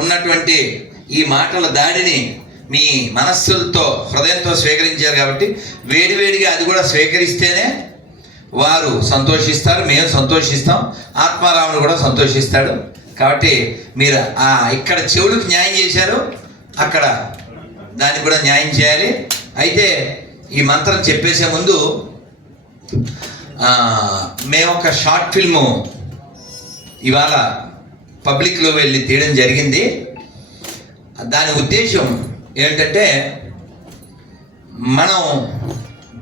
ఉన్నటువంటి ఈ మాటల దాడిని మీ మనస్సులతో హృదయంతో స్వీకరించారు కాబట్టి వేడివేడిగా అది కూడా స్వీకరిస్తేనే వారు సంతోషిస్తారు మేము సంతోషిస్తాం ఆత్మారాముడు కూడా సంతోషిస్తాడు. కాబట్టి మీరు ఆ ఇక్కడ చెవులకు న్యాయం చేశారు అక్కడ దానికి కూడా న్యాయం చేయాలి. అయితే ఈ మంత్రం చెప్పేసే ముందు మేము ఒక షార్ట్ ఫిల్ము ఇవాళ పబ్లిక్లో వెళ్ళి తీయడం జరిగింది. దాని ఉద్దేశం ఏంటంటే మనం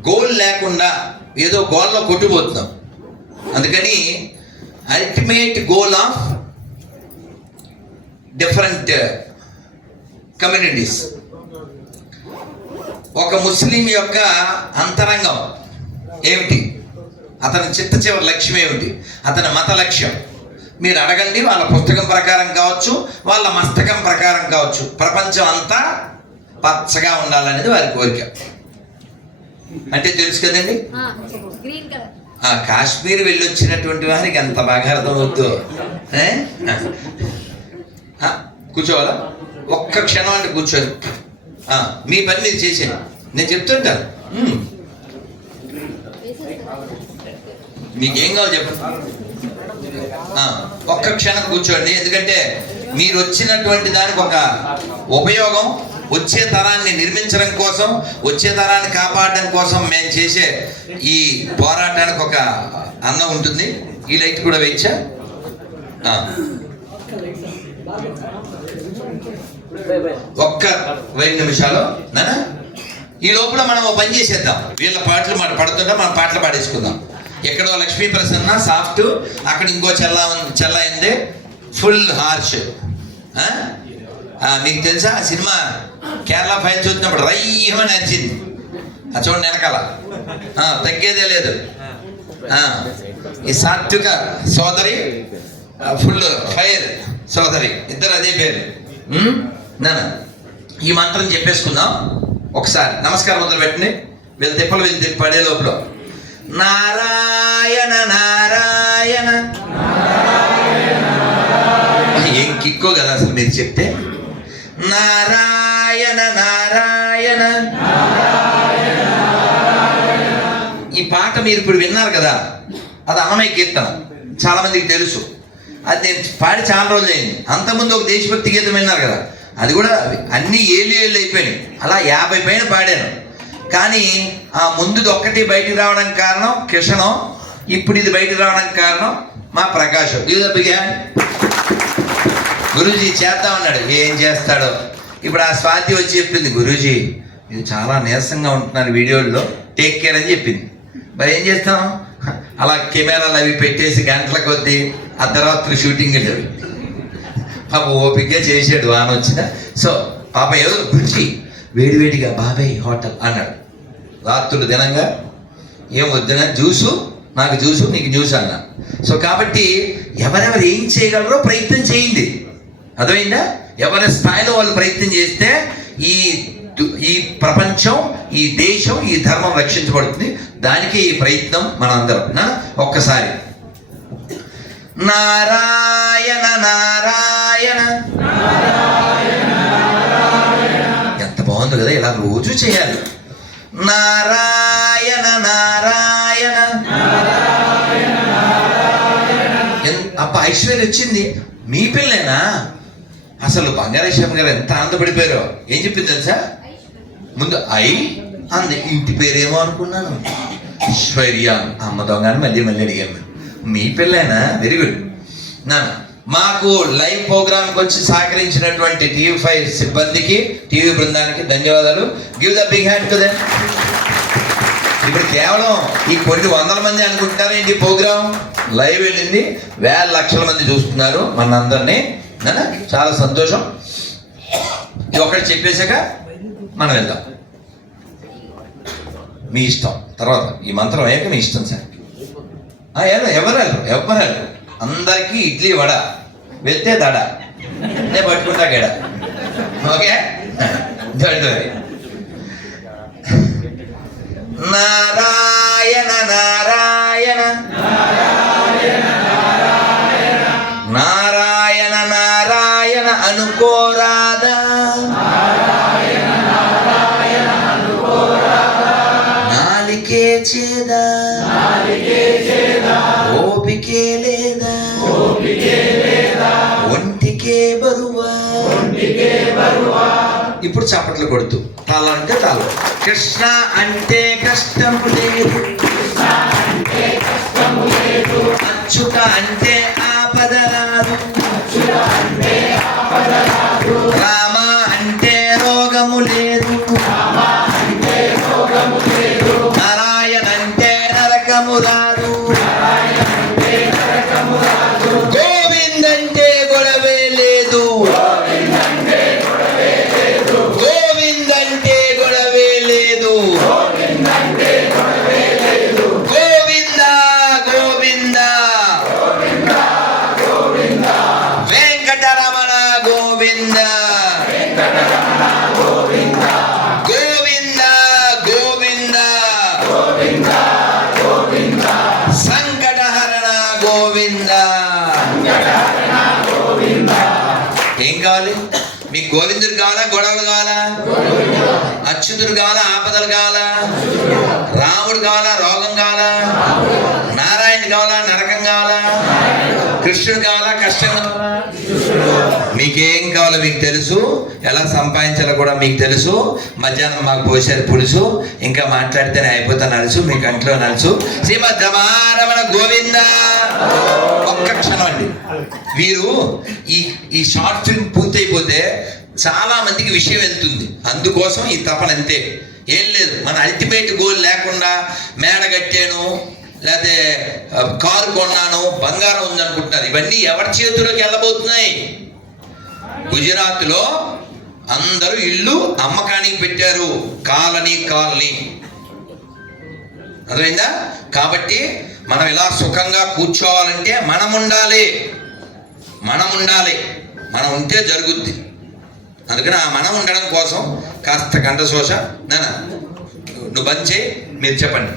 గోల్ లేకుండా ఏదో గోల్లో కొట్టిపోతున్నాం అందుకని ultimate goal of different communities ఒక ముస్లిం యొక్క అంతరంగం ఏమిటి? అతని చిత్త చివరి లక్ష్యం ఏమిటి? అతని మత లక్ష్యం. మీరు అడగండి వాళ్ళ పుస్తకం ప్రకారం కావచ్చు వాళ్ళ మస్తకం ప్రకారం కావచ్చు. ప్రపంచం అంతా పచ్చగా ఉండాలనేది వారి కోరిక. అంటే తెలుసు కదండి? కాశ్మీర్ వెళ్ళి వచ్చినటువంటి వారికి ఎంత బాగా అర్థమవుద్దో. కూర్చోవాలా? ఒక్క క్షణం అంటే కూర్చోని ఆ, మీ పని మీరు చేసేది నేను చెప్తుంటాను. మీకేం కావాలి చెప్పండి? ఒక్క క్షణం కూర్చోండి. ఎందుకంటే మీరు వచ్చినటువంటి దానికి ఒక ఉపయోగం. వచ్చే తరాన్ని నిర్మించడం కోసం వచ్చే తరాన్ని కాపాడడం కోసం మేము చేసే ఈ పోరాటానికి ఒక అన్నం ఉంటుంది. ఈ లైట్ కూడా వేయించా? ఒక్క రెండు నిమిషాలు. నానా? ఈ లోపల మనం పని చేసేద్దాం. వీళ్ళ పాటలు మనం పడుతుంటే మనం పాటలు పాడేసుకుందాం. ఎక్కడో లక్ష్మీ ప్రసన్న సాఫ్ట్ అక్కడ ఇంకో చెల్ల ఉంది- ఫుల్ హార్ష్. మీకు తెలుసా? ఆ సినిమా కేరళ ఫైల్ చూసినప్పుడు రయ్యమని నచ్చింది ఆ చూడండి వెనకాల. తగ్గేదే లేదు. ఈ సాత్విక సోదరి ఫుల్ ఫైర్ సోదరి. ఇద్దరు అదే పేరు. నా ఈ మంత్రం చెప్పేసుకుందాం. ఒకసారి నమస్కారం మొదలు పెట్టండి వీళ్ళు తిప్పలు వీళ్ళు తిప్పి పడే లోపల. నారాయణ నారాయణ. ఏం కిక్కో కదా అసలు మీరు చెప్తే? నారాయణ నారాయణ. ఈ పాట మీరు ఇప్పుడు విన్నారు కదా అది అన్నమయ్య కీర్తన. చాలా మందికి తెలుసు. అది నేను పాడి చాలా రోజులు అయింది. అంతకుముందు ఒక దేశభక్తి గీతం విన్నారు కదా అది కూడా అన్ని ఏళ్ళు ఏళ్ళు అయిపోయినాయి. అలా యాభై పైన పాడాను. కానీ ఆ ముందుది ఒక్కటి బయటికి రావడం కారణం కిషణం ఇప్పుడు ఇది బయటికి రావడం కారణం మా ప్రకాశం ఇది బిగా గురూజీ చేద్దామన్నాడు ఏం చేస్తాడో? ఇప్పుడు ఆ స్వాతి వచ్చి చెప్పింది గురూజీ ఇది చాలా నీరసంగా ఉంటున్నారు వీడియోల్లో టేక్ కేర్ అని చెప్పింది. మరి ఏం చేస్తాం? అలా కెమెరాలు అవి పెట్టేసి గంటల కొద్దీ అర్ధరాత్రి షూటింగ్ వెళ్ళాడు పాప ఓపిగ్గా చేసాడు వాన వచ్చిన సో పాప ఏదో గురించి వేడివేడిగా బాబాయ్ హోటల్ అన్నాడు. రాత్రులు దినంగా ఏం వద్దున జ్యూసు నాకు జ్యూసు నీకు జ్యూస్ అన్న. సో కాబట్టి ఎవరెవరు ఏం చేయగలరో ప్రయత్నం చేయండి. అర్థమైందా? ఎవరి స్థాయిలో వాళ్ళు ప్రయత్నం చేస్తే ఈ దు- ఈ ప్రపంచం ఈ దేశం ఈ ధర్మం రక్షించబడుతుంది. దానికి ఈ ప్రయత్నం మనందరం ఒక్కసారి. నారాయణ నారాయణ. ఎంత బాగుంది కదా ఇలా రోజు చేయాలి. నారాయణ నారాయణ. ఎన్- ఐశ్వర్య వచ్చింది. మీ పిల్లేనా అసలు బంగారేశ్వరం గారు ఎంత ఆనందపడిపోయారో? ఏం చెప్పింది తెలుసా? ముందు ఐ అంది. ఇంటి పేరేమో అనుకున్నాను. ఐశ్వర్య అమ్మ దొంగని మళ్ళీ మళ్ళీ అడిగాను. మీ పిల్లేనా వెరీ గుడ్ నా మాకు లైవ్ ప్రోగ్రామ్కి వచ్చి సహకరించినటువంటి టీవీ ఫైవ్ సిబ్బందికి టీవీ బృందానికి ధన్యవాదాలు. Give the big hand to them ఇప్పుడు కేవలం ఈ కొన్ని వందల మంది అనుకుంటున్నారు ఏంటి ప్రోగ్రామ్? లైవ్ వెళ్ళింది. వేల లక్షల మంది చూస్తున్నారు మన అందరినీ చాలా సంతోషం. ఇది ఒకటి చెప్పేశాక మనం వెళ్దాం. మీ ఇష్టం. తర్వాత ఈ మంత్రం అయ్యాక మీ ఇష్టం సార్. ఎవరు ఎవరు వెళ్ళరు? ఎవరు వెళ్ళరు? అందరికీ ఇడ్లీ వడ వెళ్తే దడ నేను పట్టుకుంటా గెడ ఓకే Don't ఇప్పుడు చప్పట్లు కొడుతూ? తాళ అంటే తాళ. కృష్ణ అంటే కష్టం లేదు. అచ్యుత అంటే ఆపద రాదు. గోవింద. గోవింద గోవింద. సంకటహరణ గోవింద. ఏం కావాలి? మీకు గోవిందుడు కావాలా గొడవలు కావాలా? అచ్యుతుడు కావాలా ఆపదలు కావాలా? రాముడు కావాలా రోగం కావాలా నారాయణ కావాలా నరకం కావాలా కృష్ణుడు కావాలా? కష్టం కావాలా? మీకేం కావాలో మీకు తెలుసు. ఎలా సంపాదించాలో కూడా మీకు తెలుసు. మధ్యాహ్నం మాకు పోసారు పులుసు. ఇంకా మాట్లాడితేనే అయిపోతా నలుసు మీ కంట్లో నలుసు. శ్రీమద్ రమారమణ గోవింద. ఒక్క క్షణం అండి. వీరు ఈ ఈ షార్ట్ ఫిల్మ్ పూర్తయిపోతే చాలా మందికి విషయం వెళ్తుంది. అందుకోసం ఈ తపన అంతే. ఏం లేదు. మన అల్టిమేట్ గోల్ లేకుండా మేడ కట్టాను. లేకపోతే కారు కొన్నాను బంగారం ఉందనుకుంటున్నారు. ఇవన్నీ ఎవరి చేతిలోకి వెళ్ళబోతున్నాయి? గుజరాత్లో అందరూ ఇల్లు అమ్మకానికి పెట్టారు. Colony colony. అర్థమైందా? కాబట్టి మనం ఇలా సుఖంగా కూర్చోవాలంటే మనం ఉండాలి మనం ఉండాలి మనం ఉంటే జరుగుద్ది. అందుకని ఆ మనం ఉండడం కోసం కాస్త కంఠశోష నాన్న నువ్వు బంద్ చేయి మీరు చెప్పండి.